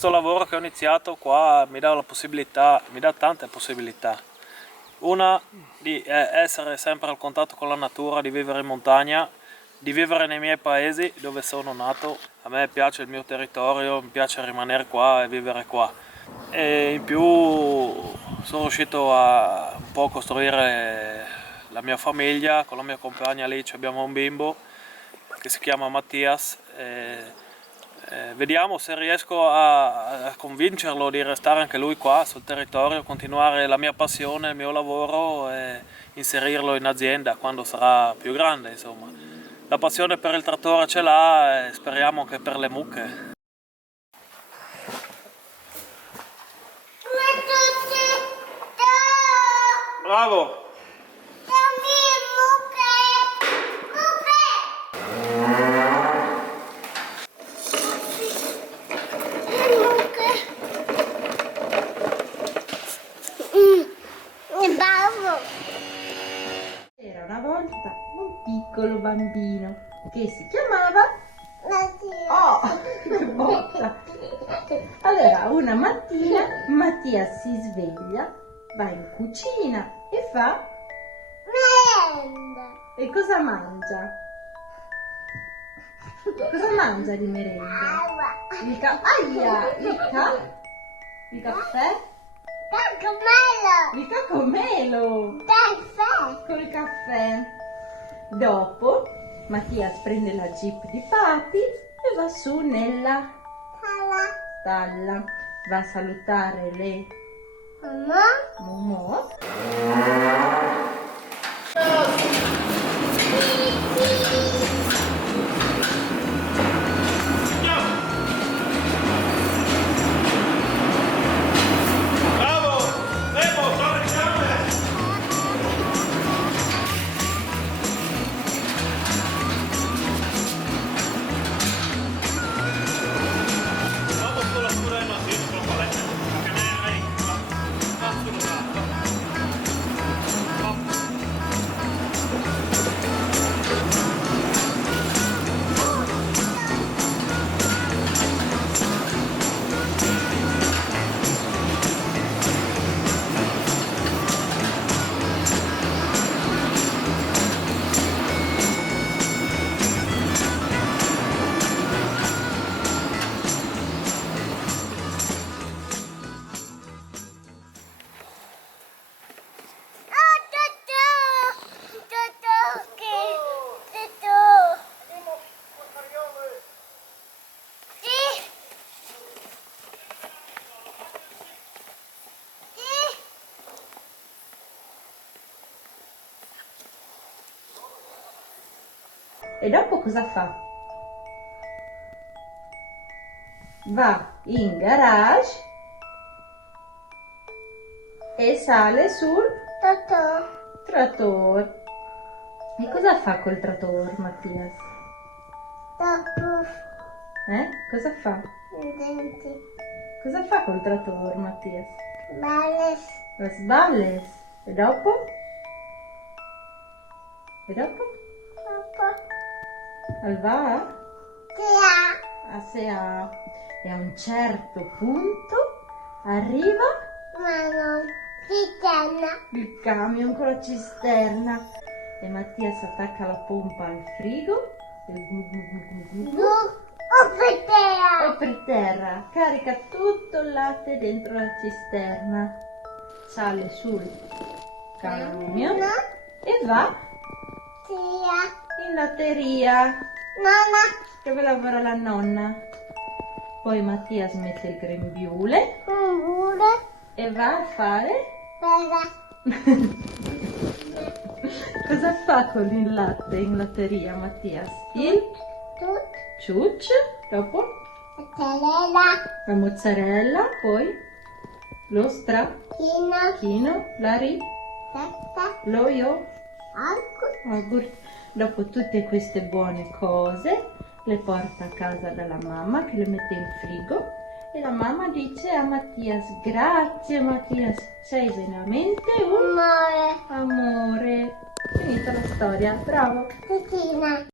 questo lavoro che ho iniziato qua mi dà la possibilità, mi dà tante possibilità. Una di essere sempre al contatto con la natura, di vivere in montagna, di vivere nei miei paesi dove sono nato. A me piace il mio territorio, mi piace rimanere qua e vivere qua. E in più sono riuscito a un po' costruire la mia famiglia, con la mia compagna lì abbiamo un bimbo che si chiama Mattias. Vediamo se riesco a convincerlo di restare anche lui qua sul territorio, continuare la mia passione, il mio lavoro e inserirlo in azienda quando sarà più grande, insomma. La passione per il trattore ce l'ha e speriamo anche per le mucche. Bravo! Era una volta un piccolo bambino che si chiamava Mattia. Oh, che botta! Allora, una mattina Mattia si sveglia, va in cucina e fa Merenda. E cosa mangia? Cosa mangia di merenda? Il caffè? Cacomelo. Il cacomelo! Caffè. Col caffè. Dopo Mattias prende la jeep di papi e va su nella stalla. Va a salutare le Mamma. Momò. E dopo cosa fa? Va in garage e sale sul trattore. E cosa fa col trattore, Mattias? Dopo Cosa fa? i denti. Cosa fa col trattore, Mattias? Bales. Las balles. E dopo? E dopo? Dopo. Va? Tia. E a un certo punto arriva Ma non si tiene. il camion con la cisterna e Mattias attacca la pompa al frigo e O per te. per terra, carica tutto il latte dentro la cisterna, sale sul camion e va Tia. in latteria Mamma. dove lavora la nonna. Poi Mattias mette il grembiule Un bule. e va a fare... Bella. Cosa fa con il latte in latteria, Mattias? Il Tut. ciuc, dopo Telela. la mozzarella, poi lo Chino. stracchino, la Testa. lo io, Alco. dopo tutte queste buone cose le porta a casa dalla mamma che le mette in frigo e la mamma dice a Mattias: grazie Mattias, sei veramente un Amore. amore. Finita la storia, bravo. Cucina.